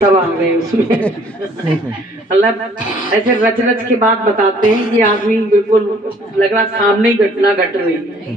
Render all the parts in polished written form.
सब आ गए उसमें। मतलब ऐसे रच रच के बात बताते हैं कि आदमी बिल्कुल लग रहा सामने ही घटना घट रही है।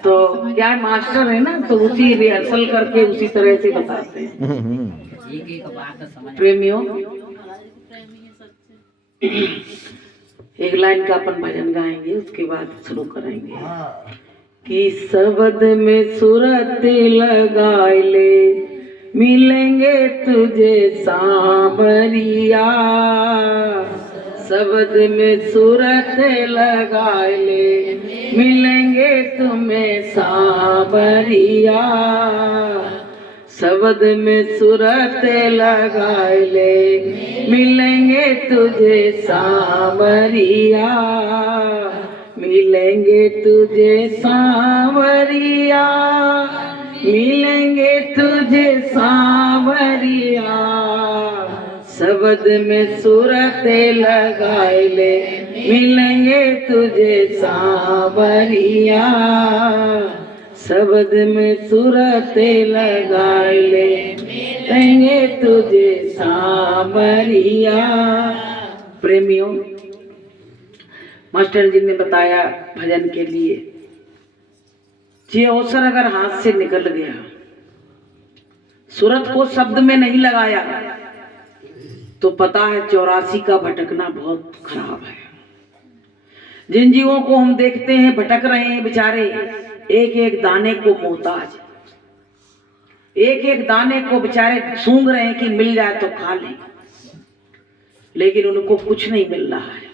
तो क्या है, मास्टर है ना, तो उसी रिहर्सल करके उसी तरह से बताते हैं। प्रेमियों, एक लाइन का अपन भजन गाएंगे, उसके बाद शुरू करेंगे कि शब्द में सूरत लगाए ले, मिलेंगे तुझे सांवरिया। शब्द में सूरत लगाए ले, मिलेंगे तुम्हें सांवरिया। शब्द में सूरत लगाए ले, मिलेंगे तुझे सांवरिया। मिलेंगे तुझे सांवरिया, मिलेंगे तुझे सांवरिया। शब्द में सूरत लगाए ले, मिलेंगे तुझे सांवरिया। शब्द में सूरत लगाए ले, मिलेंगे तुझे सांवरिया। प्रेमियों, मास्टर जी ने बताया भजन के लिए, ये अवसर अगर हाथ से निकल गया, सूरत को शब्द में नहीं लगाया, तो पता है 84 का भटकना बहुत खराब है। जिन जीवों को हम देखते हैं भटक रहे हैं बेचारे, एक एक दाने को मोहताज, एक एक दाने को बेचारे सूंघ रहे हैं कि मिल जाए तो खा लें, लेकिन उनको कुछ नहीं मिल रहा है।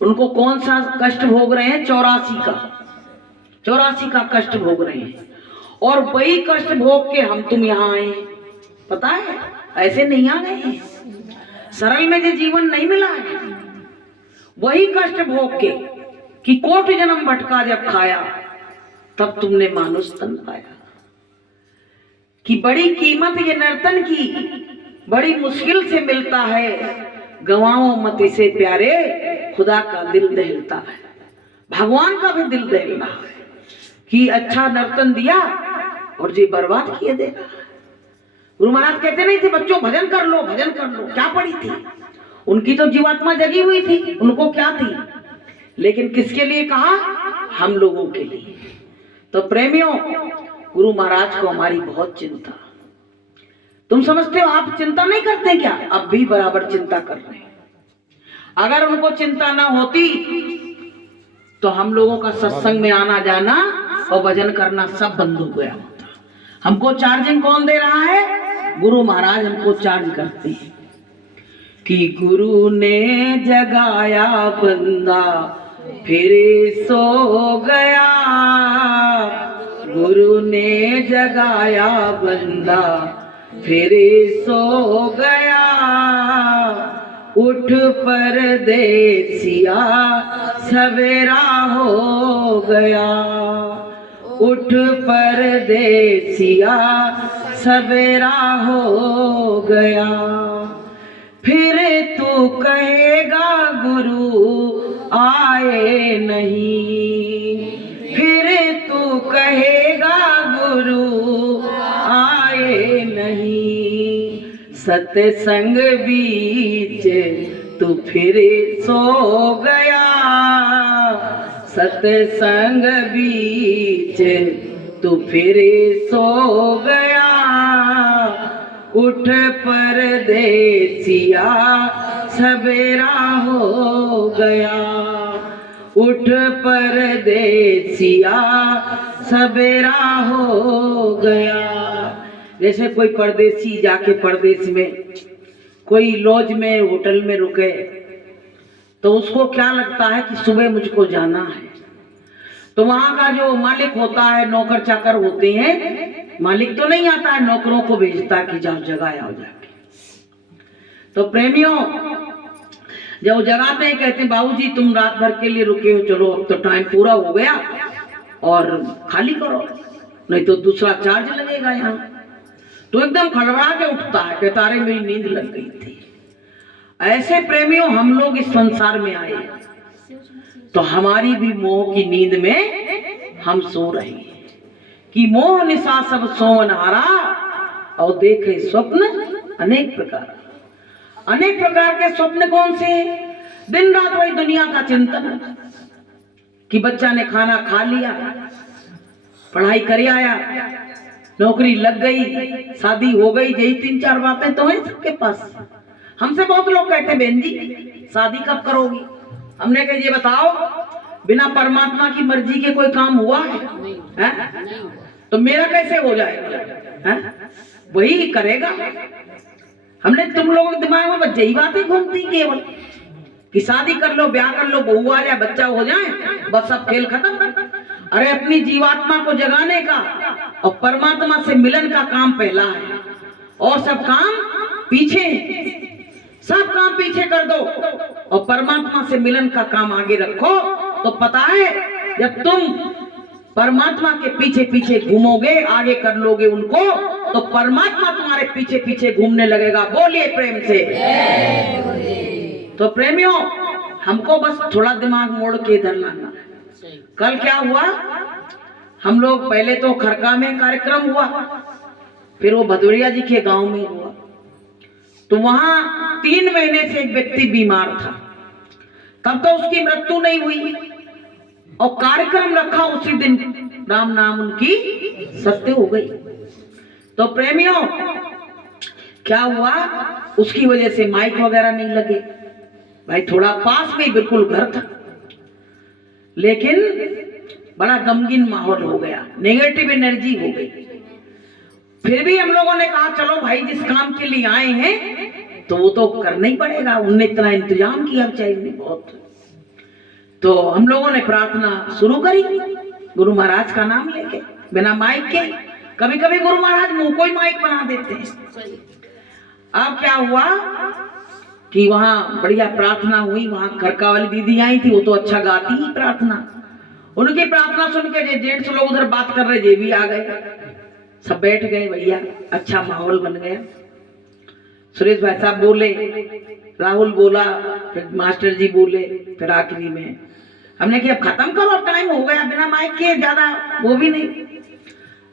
उनको कौन सा कष्ट भोग रहे हैं? 84 का कष्ट भोग रहे हैं। और वही कष्ट भोग के हम तुम यहाँ आए, पता है, ऐसे नहीं आ गए, सरल में जो जीवन नहीं मिला है, वही कष्ट भोग के कि कोटि जन्म भटका जब खाया, तब तुमने मानुष तन पाया। कि बड़ी कीमत ये नर्तन की बड़ी मुश्किल से मिलता है, गवाओ मत इसे प्यारे, खुदा का दिल दहलता है। भगवान का भी दिल दहलना है कि अच्छा नर्तन दिया और जी बर्बाद किए देगा। गुरु महाराज कहते नहीं थे बच्चों भजन कर लो, भजन कर लो, क्या पड़ी थी? उनकी तो जीवात्मा जगी हुई थी, उनको क्या थी, लेकिन किसके लिए कहा? हम लोगों के लिए। तो प्रेमियों, गुरु महाराज को हमारी बहुत चिंता। तुम समझते हो आप चिंता नहीं करते क्या? अब भी बराबर चिंता कर रहे हैं। अगर उनको चिंता ना होती तो हम लोगों का सत्संग में आना जाना और भजन करना सब बंद हो गया होता। हमको चार्जिंग कौन दे रहा है? गुरु महाराज हमको चार्ज करते हैं कि गुरु ने जगाया बंदा फिर सो गया। गुरु ने जगाया बंदा फिर सो गया। उठ परदेसिया सवेरा हो गया। उठ परदेसिया सवेरा हो गया। फिर तू कहेगा गुरु आए नहीं, फिर तू कहेगा गुरु आए नहीं। सत्संग बीच तू फिर सो गया। सत्संग बीच तू फिर सो गया। उठ परदेसिया सवेरा हो गया। उठ परदेसिया सवेरा हो गया। जैसे कोई परदेसी जाके परदेश में कोई लॉज में होटल में रुके, तो उसको क्या लगता है कि सुबह मुझको जाना है। तो वहां का जो मालिक होता है, नौकर चाकर होते हैं, मालिक तो नहीं आता है, नौकरों को भेजता है कि जाओ जगाया हो जाके। तो प्रेमियों, जब जगाते हैं कहते हैं बाबूजी तुम रात भर के लिए रुके हो, चलो अब तो टाइम पूरा हो गया और खाली करो, नहीं तो दूसरा चार्ज लगेगा यहाँ। तो एकदम खड़बड़ा के उठता है, कहता अरे मेरी नींद लग गई थी। ऐसे प्रेमियों हम लोग इस संसार में आए, तो हमारी भी मोह की नींद में हम सो रहे हैं कि मोह निशा सब सोवन हारा, और देखे स्वप्न अनेक प्रकार। अनेक प्रकार के स्वप्न कौन से? दिन रात वही दुनिया का चिंतन, कि बच्चा ने खाना खा लिया, पढ़ाई कर आया, नौकरी लग गई, शादी हो गई, यही 3-4 बातें तो हैं सबके पास। हमसे बहुत लोग कहते बहन जी शादी कब करोगी? हमने कहा ये बताओ, बिना परमात्मा की मर्जी के कोई काम हुआ है? तो मेरा कैसे हो जाएगा? वही करेगा। हमने तुम लोगों के दिमाग में बस यही बातें घूमती केवल कि शादी कर लो, ब्याह कर लो, बहू आ जाए, बच्चा हो जाए, बस सब खेल खत्म। अरे अपनी जीवात्मा को जगाने का और परमात्मा से मिलन का काम पहला है, और सब काम पीछे, सब काम पीछे कर दो और परमात्मा से मिलन का काम आगे रखो। तो पता है जब तुम परमात्मा के पीछे पीछे घूमोगे, आगे कर लोगे उनको, तो परमात्मा तुम्हारे पीछे पीछे घूमने लगेगा। बोलिए प्रेम से। तो प्रेमियों, हमको बस थोड़ा दिमाग मोड़ के इधर लाना। कल क्या हुआ, हम लोग पहले तो खरका में कार्यक्रम हुआ, फिर वो भदौरिया जी के गांव में हुआ। तो वहां 3 महीने से एक व्यक्ति बीमार था, तब तो उसकी मृत्यु नहीं हुई, और कार्यक्रम रखा उसी दिन, राम नाम उनकी सत्य हो गई। तो प्रेमियों क्या हुआ, उसकी वजह से माइक वगैरह नहीं लगे। भाई थोड़ा पास में बिल्कुल घर था, लेकिन बड़ा गमगीन माहौल हो गया, नेगेटिव एनर्जी हो गई। फिर भी हम लोगों ने कहा चलो भाई जिस काम के लिए आए हैं तो वो तो करना ही पड़ेगा, उनने इतना इंतजाम किया बेचारी ने बहुत। तो हम लोगों ने प्रार्थना शुरू करी गुरु महाराज का नाम लेके, बिना माइक के। कभी कभी गुरु महाराज मुंह को ही माइक बना देते हैं। अब क्या हुआ कि वहां बढ़िया प्रार्थना हुई, वहां खरका वाली दीदी आई थी, वो तो अच्छा गाती ही प्रार्थना। उनकी प्रार्थना सुन के जेंट्स लोग उधर बात कर रहे, ये भी आ गए, सब बैठ गए भैया, अच्छा माहौल बन गया। सुरेश भाई साहब बोले, राहुल बोला, फिर मास्टर जी बोले, फिर आखिरी में हमने कि अब खत्म करो, टाइम हो गया, बिना माइक के ज्यादा वो भी नहीं।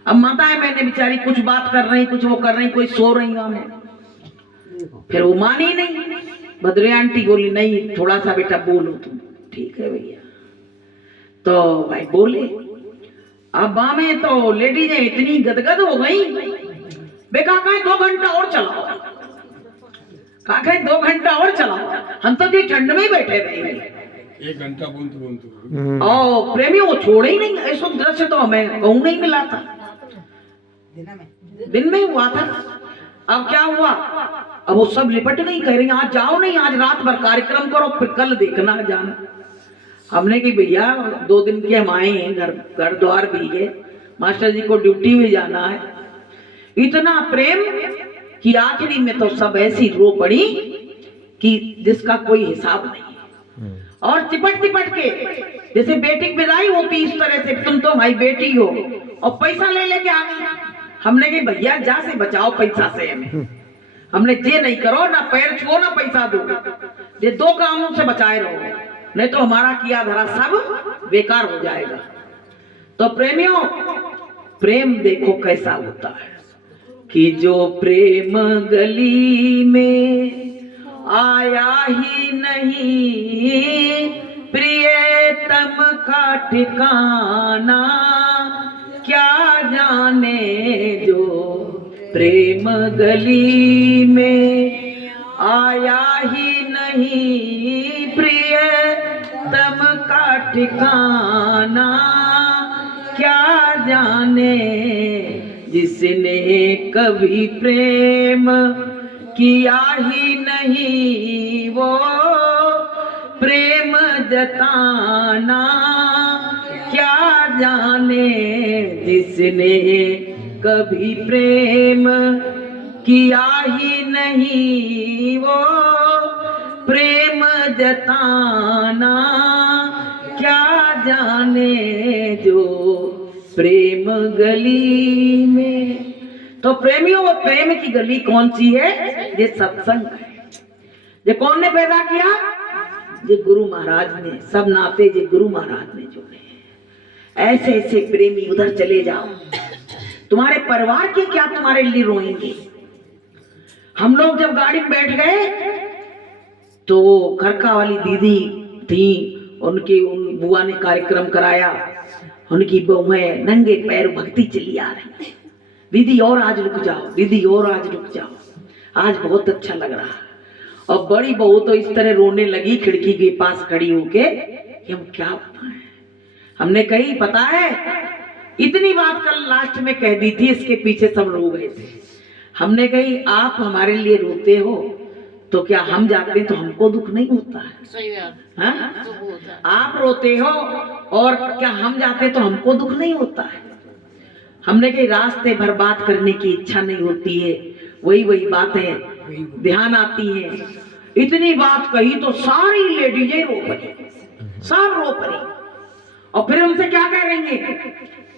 अब माताएं मैंने बेचारी कुछ बात कर रही, कुछ वो कर रही, कोई सो रही हमें। फिर वो मानी नहीं, भद्रिया आंटी बोली नहीं थोड़ा सा बेटा बोलो तुम। ठीक है भैया। तो भाई बोले। अब में तो लेडीजें इतनी गदगद हो गई, बेका कहे 2 घंटा और चलाओ, कहा 2 घंटा और चलाओ। हम तो ठंड में ही बैठे रहे 1 घंटा बोलते और प्रेमी वो छोड़े ही नहीं। ऐसा दृश्य तो हमें कहूं नहीं मिला था, दिन में हुआ था। अब क्या हुआ, अब वो सब लिपट गई, कह रही आज जाओ नहीं, आज रात भर कार्यक्रम करो, फिर कल देखना जाना। हमने कि भैया 2 दिन के हम आए हैं, घर द्वार भी है, मास्टर जी को ड्यूटी भी जाना है। इतना प्रेम कि आखिरी में तो सब ऐसी रो पड़ी कि जिसका कोई हिसाब नहीं है। और चिपट चिपट के जैसे बेटी की विदाई होती इस तरह से, तुम तो भाई बेटी हो, और पैसा ले लेके आ गई। हमने कि भैया जा से बचाओ पैसा से हमें, हमने ये नहीं करो, ना पैर छुओ ना पैसा दो, ये 2 कामों से बचाए रहो, नहीं तो हमारा किया धरा सब बेकार हो जाएगा। तो प्रेमियों, प्रेम देखो कैसा होता है कि जो प्रेम गली में आया ही नहीं, प्रियतम का ठिकाना क्या जाने। जो प्रेम गली में आया ही नहीं, प्रियतम का ठिकाना क्या जाने। जिसने कभी प्रेम किया ही नहीं, वो प्रेम जताना क्या जाने। जिसने कभी प्रेम किया ही नहीं, वो प्रेम जताना क्या जाने। जो प्रेम गली में, तो प्रेमियों वो प्रेम की गली कौन सी है? ये सत्संग है। ये कौन ने पैदा किया? ये गुरु महाराज ने। सब नाते ये गुरु महाराज ने जोड़े। ऐसे ऐसे प्रेमी उधर चले जाओ, तुम्हारे परिवार के क्या तुम्हारे लिए रोएंगे। हम लोग जब गाड़ी में बैठ गए तो खरका वाली दीदी थी, उनकी उन बुआ ने कार्यक्रम कराया, उनकी बहुएं नंगे पैर भक्ति चली आ रही। दीदी और आज रुक जाओ, दीदी और आज रुक जाओ, आज बहुत अच्छा लग रहा। और बड़ी बहू तो इस तरह रोने लगी खिड़की के पास खड़ी होके कि हम क्या बताएं। हमने कही पता है, इतनी बात कल लास्ट में कह दी थी, इसके पीछे सब रो गए थे। हमने कही आप हमारे लिए रोते हो तो क्या हम जाते तो हमको दुख नहीं होता है? सही बात। हाँ? तो वो होता है। आप रोते हो और क्या हम जाते तो हमको दुख नहीं होता है? हमने कही रास्ते भर बात करने की इच्छा नहीं होती है, वही वही बातें ध्यान आती हैं। इतनी बात कही तो सारी लेडीजें रो पड़ी, सब रो पड़ी। और फिर हमसे क्या कह रही है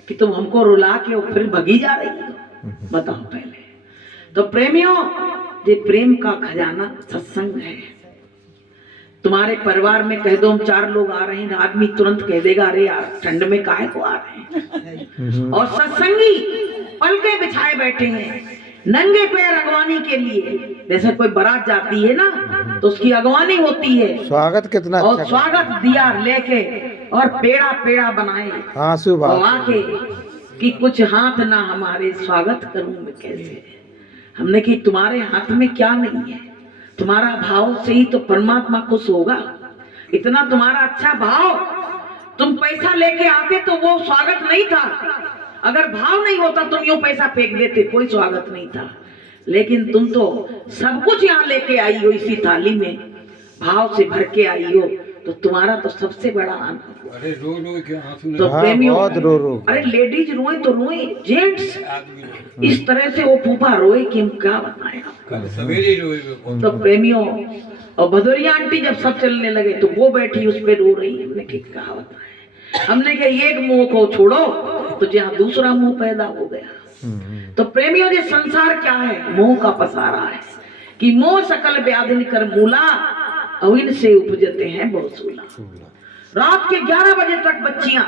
कि तुम हमको रुला के और फिर भगी जा रही हो। बताओ पहले तो प्रेमियों, ये प्रेम का खजाना सत्संग है। तुम्हारे परिवार में कह दो हम 4 लोग आ रहे हैं, आदमी तुरंत कह देगा अरे यार ठंड में काहे को आ रहे हैं। और सत्संगी पलके बिछाए बैठे हैं नंगे पैर अगवानी के लिए। जैसे कोई बारात जाती है ना तो उसकी अगवानी होती है, स्वागत कितना और अच्छा स्वागत दिया लेके और पेड़ा पेड़ा बनाए आंसू और बात आके कि कुछ हाथ ना हमारे स्वागत करूं मैं कैसे। हमने कि तुम्हारे हाथ में क्या नहीं है, तुम्हारा भाव से ही तो परमात्मा खुश होगा। इतना तुम्हारा अच्छा भाव, तुम पैसा लेके आते तो वो स्वागत नहीं था। अगर भाव नहीं होता तुम यूं पैसा फेंक देते, कोई स्वागत नहीं था। लेकिन तुम तो सब कुछ यहाँ लेके आई हो, इसी थाली में भाव से भर के आई हो, तो तुम्हारा तो सबसे बड़ा आनंद। अरे रो रो के आंसू तो हाँ, प्रेमियों, बहुत रो रो। अरे लेडीज रोए तो रोए, जेंट्स आदमी इस तरह से वो फूफा रोए कि हम क्या बताएं आपको। कल सवेरे रोए वे। तो प्रेमियों, और भदौरिया आंटी जब सब चलने लगे तो वो बैठी उस पे रो रही। हमने क्या बताएं, हमने कहा एक मुंह को छोड़ो तो जहाँ दूसरा मुंह पैदा हो गया। तो प्रेमियों, ये संसार क्या है? मोह का पसारा है कि मोह सकल व्याधिन कर मूला, अविन से उपजते हैं बहुसूला। रात के 11 बजे तक बच्चियां